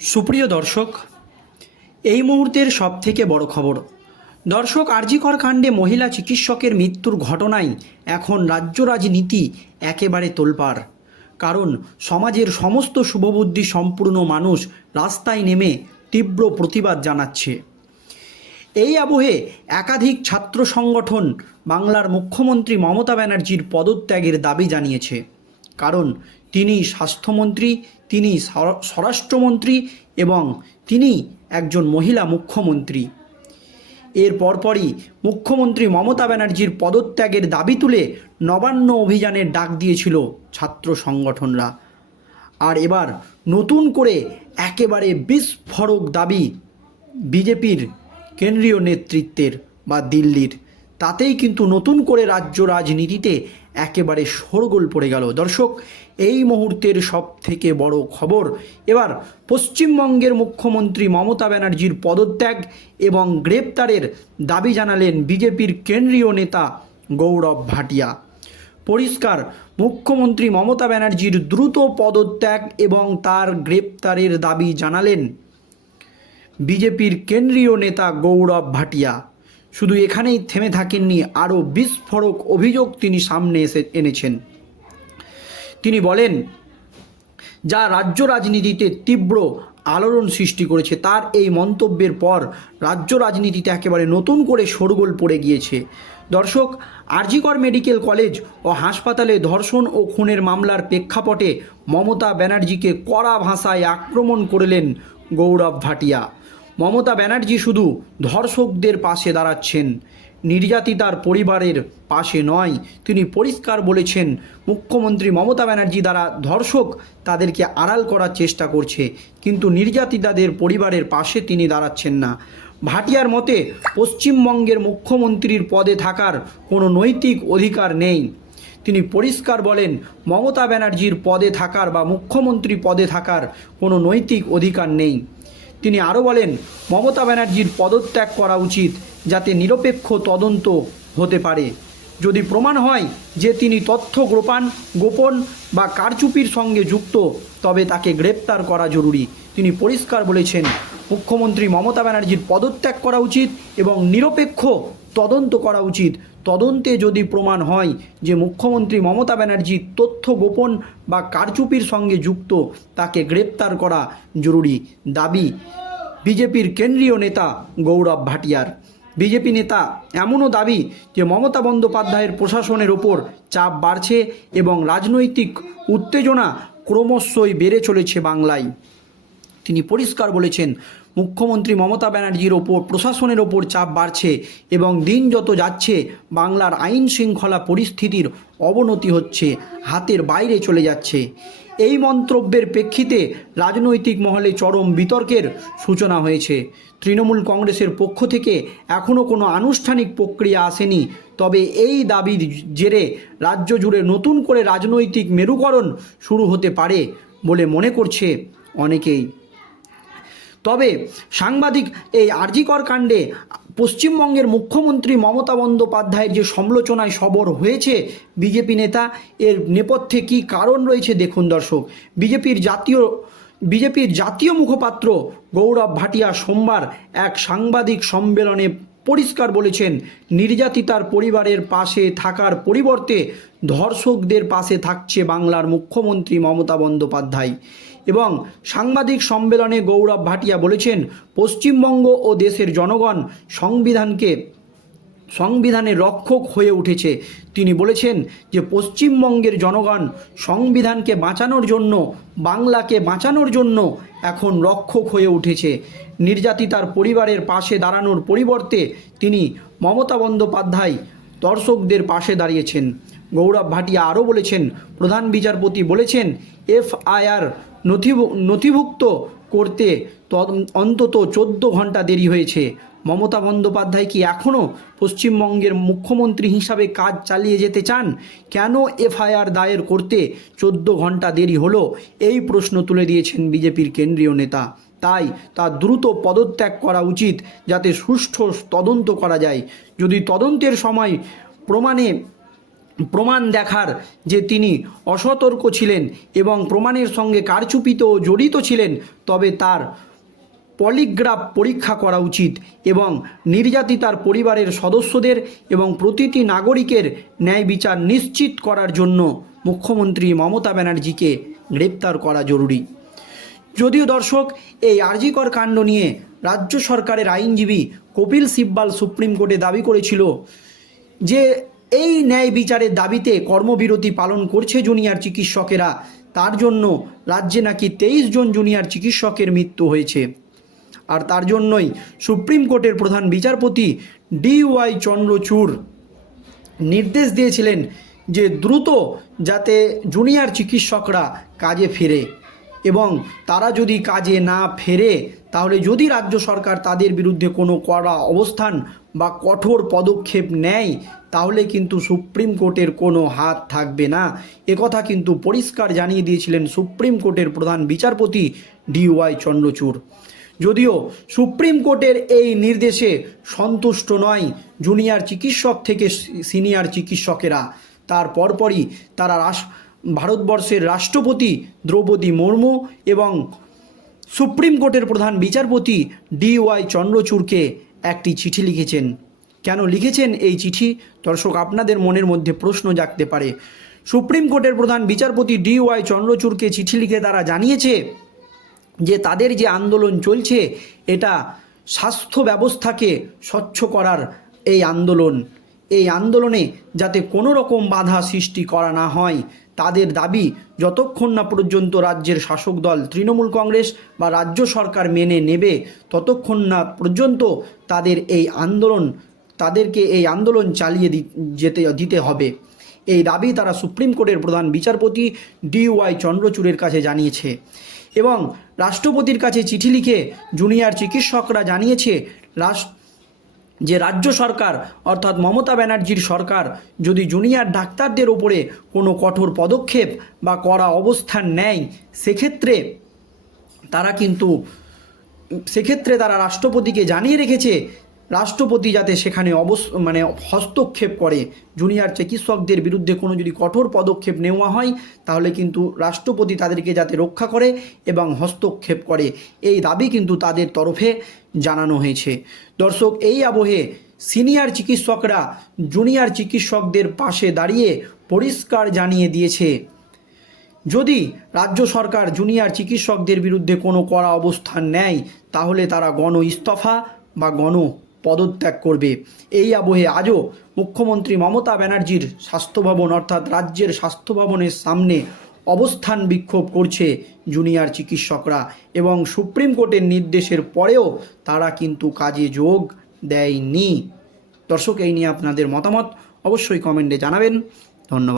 সুপ্রিয় দর্শক, এই মুহূর্তের সবথেকে বড় খবর। দর্শক, আরজিকর কাণ্ডে মহিলা চিকিৎসকের মৃত্যুর ঘটনায় এখন রাজ্য রাজনীতি একেবারে তোলপাড়। কারণ সমাজের সমস্ত শুভবুদ্ধি সম্পূর্ণ মানুষ রাস্তায় নেমে তীব্র প্রতিবাদ জানাচ্ছে। এই আবহে একাধিক ছাত্র সংগঠন বাংলার মুখ্যমন্ত্রী মমতা ব্যানার্জির পদত্যাগের দাবি জানিয়েছে। কারণ তিনি স্বাস্থ্যমন্ত্রী তিনি স্বরাষ্ট্রমন্ত্রী এবং তিনি একজন মহিলা মুখ্যমন্ত্রী। এর পরপরই মুখ্যমন্ত্রী মমতা ব্যানার্জির পদত্যাগের দাবি তুলে নবান্ন অভিযানের ডাক দিয়েছিল ছাত্র সংগঠনরা। আর এবার নতুন করে একেবারে বিস্ফোরক দাবি বিজেপির কেন্দ্রীয় নেতৃত্বের বা দিল্লির। তাতেই কিন্তু নতুন করে রাজ্য রাজনীতিতে একেবারে শোরগোল পড়ে গেল। দর্শক, এই মুহূর্তের সব থেকে বড় খবর, এবার পশ্চিমবঙ্গের মুখ্যমন্ত্রী মমতা ব্যানার্জির পদত্যাগ এবং গ্রেপ্তারের দাবি জানালেন বিজেপির কেন্দ্রীয় নেতা গৌরব ভাটিয়া। পরিষ্কার, মুখ্যমন্ত্রী মমতা ব্যানার্জির দ্রুত পদত্যাগ এবং তার গ্রেপ্তারের দাবি জানালেন বিজেপির কেন্দ্রীয় নেতা গৌরব ভাটিয়া। শুধু এখানেই থেমে থাকেননি, আরও বিস্ফোরক অভিযোগ তিনি সামনে এসে এনেছেন। তিনি বলেন, যা রাজ্য রাজনীতিতে তীব্র আলোড়ন সৃষ্টি করেছে, তার এই মন্তব্যের পর রাজ্য রাজনীতিতে একেবারে নতুন করে শোরগোল পড়ে গিয়েছে। দর্শক, আরজিকর মেডিকেল কলেজ ও হাসপাতালে ধর্ষণ ও খুনের মামলার প্রেক্ষাপটে মমতা ব্যানার্জিকে কড়া ভাষায় আক্রমণ করলেন গৌরব ভাটিয়া। মমতা ব্যানার্জি শুধু ধর্ষকদের পাশে দাঁড়াচ্ছেন। নির্যাতিতার পরিবারের পাশে নয়, তিনি পরিষ্কার বলেছেন, মুখ্যমন্ত্রী মমতা ব্যানার্জি দ্বারা ধর্ষক তাদেরকে আড়াল করার চেষ্টা করছে, কিন্তু নির্যাতিতাদের পরিবারের পাশে তিনি দাঁড়াচ্ছেন না। ভাটিয়ার মতে, পশ্চিমবঙ্গের মুখ্যমন্ত্রীর পদে থাকার কোনো নৈতিক অধিকার নেই। তিনি পরিষ্কার বলেন, মমতা ব্যানার্জির পদে থাকার বা মুখ্যমন্ত্রী পদে থাকার কোনো নৈতিক অধিকার নেই। তিনি আরও বলেন, মমতা ব্যানার্জির পদত্যাগ করা উচিত যাতে নিরপেক্ষ তদন্ত হতে পারে। যদি প্রমাণ হয় যে তিনি তথ্য গোপান, গোপন বা কারচুপির সঙ্গে যুক্ত, তবে তাকে গ্রেপ্তার করা জরুরি। তিনি পরিষ্কার বলেছেন, মুখ্যমন্ত্রী মমতা ব্যানার্জির পদত্যাগ করা উচিত এবং নিরপেক্ষ তদন্ত করা উচিত। তদন্তে যদি প্রমাণ হয় যে মুখ্যমন্ত্রী মমতা ব্যানার্জি তথ্য গোপন বা কারচুপির সঙ্গে যুক্ত, তাকে গ্রেপ্তার করা জরুরি দাবি বিজেপির কেন্দ্রীয় নেতা গৌরব ভাটিয়ার। বিজেপি নেতা এমনও দাবি যে মমতা বন্দ্যোপাধ্যায়ের প্রশাসনের ওপর চাপ বাড়ছে এবং রাজনৈতিক উত্তেজনা ক্রমশই বেড়ে চলেছে বাংলায়। তিনি পরিষ্কার বলেছেন মুখ্যমন্ত্রী মমতা ব্যানার্জির ওপর প্রশাসনের ওপর চাপ বাড়ছে এবং দিন যত যাচ্ছে, বাংলার আইন শৃঙ্খলা পরিস্থিতির অবনতি হচ্ছে, হাতের বাইরে চলে যাচ্ছে। এই মন্তব্যের প্রেক্ষিতে রাজনৈতিক মহলে চরম বিতর্কের সূচনা হয়েছে। তৃণমূল কংগ্রেসের পক্ষ থেকে এখনও কোনো আনুষ্ঠানিক প্রক্রিয়া আসেনি, তবে এই দাবির জেরে রাজ্য জুড়ে নতুন করে রাজনৈতিক মেরুকরণ শুরু হতে পারে বলে মনে করছে অনেকেই। তবে সাংবাদিক এই আরজিকর কাণ্ডে পশ্চিমবঙ্গের মুখ্যমন্ত্রী মমতা বন্দ্যোপাধ্যায়ের যে সমালোচনায় সবর হয়েছে বিজেপি নেতা, এর নেপথ্যে কী কারণ রয়েছে দেখুন দর্শক। বিজেপির জাতীয় বিজেপির জাতীয় মুখপাত্র গৌরব ভাটিয়া সোমবার এক সাংবাদিক সম্মেলনে পরিষ্কার বলেছেন, নির্যাতিতার পরিবারের পাশে থাকার পরিবর্তে ধর্ষকদের পাশে থাকছে বাংলার মুখ্যমন্ত্রী মমতা বন্দ্যোপাধ্যায়। এবং সাংবাদিক সম্মেলনে গৌরব ভাটিয়া বলেছেন, পশ্চিমবঙ্গ ও দেশের জনগণ সংবিধানকে সংবিধানের রক্ষক হয়ে উঠেছে। তিনি বলেছেন যে, পশ্চিমবঙ্গের জনগণ সংবিধানকে বাঁচানোর জন্য, বাংলাকে বাঁচানোর জন্য এখন রক্ষক হয়ে উঠেছে। নির্যাতিতার পরিবারের পাশে দাঁড়ানোর পরিবর্তে তিনি মমতা বন্দ্যোপাধ্যায় দর্শকদের পাশে দাঁড়িয়েছেন। গৌরব ভাটিয়া আরও বলেছেন, প্রধান বিচারপতি বলেছেন, এফআইআর নথিভু নথিভুক্ত করতে অন্তত চোদ্দ ঘণ্টা দেরি হয়েছে। মমতা বন্দ্যোপাধ্যায় কি এখনও পশ্চিমবঙ্গের মুখ্যমন্ত্রী হিসাবে কাজ চালিয়ে যেতে চান? কেন এফআইআর দায়ের করতে চোদ্দ ঘণ্টা দেরি হলো? এই প্রশ্ন তুলে দিয়েছেন বিজেপির কেন্দ্রীয় নেতা। তাই তার দ্রুত পদত্যাগ করা উচিত যাতে সুষ্ঠু তদন্ত করা যায়। যদি তদন্তের সময় প্রমাণে প্রমাণ দেখার যে তিনি অসতর্ক ছিলেন এবং প্রমাণের সঙ্গে কারচুপিতেও জড়িত ছিলেন, তবে তার পলিগ্রাফ পরীক্ষা করা উচিত এবং নির্যাতিতার পরিবারের সদস্যদের এবং প্রতিটি নাগরিকের ন্যায় বিচার নিশ্চিত করার জন্য মুখ্যমন্ত্রী মমতা ব্যানার্জিকে গ্রেপ্তার করা জরুরি। যদিও দর্শক, এই আরজিকর কাণ্ড নিয়ে রাজ্য সরকারের আইনজীবী কপিল সিব্বাল সুপ্রিম কোর্টে দাবি করেছিল যে এই ন্যায় বিচারের দাবিতে কর্মবিরতি পালন করছে জুনিয়র চিকিৎসকেরা। তার জন্য রাজ্যে নাকি তেইশ জন জুনিয়র চিকিৎসকের মৃত্যু হয়েছে। আর তার জন্যই সুপ্রিম কোর্টের প্রধান বিচারপতি ডি ওয়াই চন্দ্রচূড় নির্দেশ দিয়েছিলেন যে দ্রুত যাতে জুনিয়র চিকিৎসকরা কাজে ফিরে এবং তারা যদি কাজে না ফেরে, তাহলে যদি রাজ্য সরকার তাদের বিরুদ্ধে কোনো কড়া অবস্থান বা কঠোর পদক্ষেপ নেয়, তাহলে কিন্তু সুপ্রিম কোর্টের কোনো হাত থাকবে না। একথা কিন্তু পরিষ্কার জানিয়ে দিয়েছিলেন সুপ্রিম কোর্টের প্রধান বিচারপতি ডি ওয়াই চন্দ্রচূড়। যদিও সুপ্রিম কোর্টের এই নির্দেশে সন্তুষ্ট নয় জুনিয়র চিকিৎসক থেকে সিনিয়র চিকিৎসকেরা। তার পরপরই তারা রাস, ভারতবর্ষের রাষ্ট্রপতি দ্রৌপদী মুর্মু এবং সুপ্রিম কোর্টের প্রধান বিচারপতি ডি ওয়াই চন্দ্রচূড়কে একটি চিঠি লিখেছেন। কেন লিখেছেন এই চিঠি? দর্শক, আপনাদের মনের মধ্যে প্রশ্ন জাগতে পারে। সুপ্রিম কোর্টের প্রধান বিচারপতি ডি ওয়াই চন্দ্রচূড়কে চিঠি লিখে তারা জানিয়েছে যে তাদের যে আন্দোলন চলছে, এটা স্বাস্থ্য ব্যবস্থাকে স্বচ্ছ করার এই আন্দোলন। এই আন্দোলনে যাতে কোনো রকম বাধা সৃষ্টি করা না হয় তাদের দাবি, যতক্ষণ না পর্যন্ত রাজ্যের শাসক দল তৃণমূল কংগ্রেস বা রাজ্য সরকার মেনে নেবে, ততক্ষণ না পর্যন্ত তাদের এই আন্দোলন, তাদেরকে এই আন্দোলন চালিয়ে যেতে, দিতে হবে। এই দাবি তারা সুপ্রিম কোর্টের প্রধান বিচারপতি ডি ওয়াই চন্দ্রচূড়ের কাছে জানিয়েছে এবং রাষ্ট্রপতির কাছে চিঠি লিখে জুনিয়র চিকিৎসকরা জানিয়েছে, রাষ্ট্র যে রাজ্য সরকার, অর্থাৎ মমতা ব্যানার্জির সরকার, যদি জুনিয়র ডাক্তারদের ওপরে কোনো কঠোর পদক্ষেপ বা করা অবস্থান নেয়, সেক্ষেত্রে তারা কিন্তু, সেক্ষেত্রে তারা রাষ্ট্রপতিকে জানিয়ে রেখেছে, রাষ্ট্রপতি যাতে সেখানে অবস মানে হস্তক্ষেপ করে। জুনিয়র চিকিৎসকদের বিরুদ্ধে কোনো যদি কঠোর পদক্ষেপ নেওয়া হয়, তাহলে কিন্তু রাষ্ট্রপতি তাদেরকে যাতে রক্ষা করে এবং হস্তক্ষেপ করে। এই দাবি কিন্তু তাদের তরফে জানানো হয়েছে। দর্শক, এই আবহে সিনিয়র চিকিৎসকরা জুনিয়র চিকিৎসকদের পাশে দাঁড়িয়ে পরিষ্কার জানিয়ে দিয়েছে। যদি রাজ্য সরকার জুনিয়র চিকিৎসকদের বিরুদ্ধে কোনো কড়া অবস্থান নেয়, তাহলে তারা গণ ইস্তফা বা গণ পদত্যাগ করবে। এই আবহে আজও মুখ্যমন্ত্রী মমতা ব্যানার্জির স্বাস্থ্য ভবন অর্থাৎ রাজ্যের স্বাস্থ্য ভবনের সামনে অবস্থান বিক্ষোভ করছে জুনিয়র চিকিৎসকরা এবং সুপ্রিম কোর্টের নির্দেশের পরেও তারা কিন্তু কাজে যোগ দেয়নি। দর্শক, এই নিয়ে আপনাদের মতামত অবশ্যই কমেন্টে জানাবেন। ধন্যবাদ।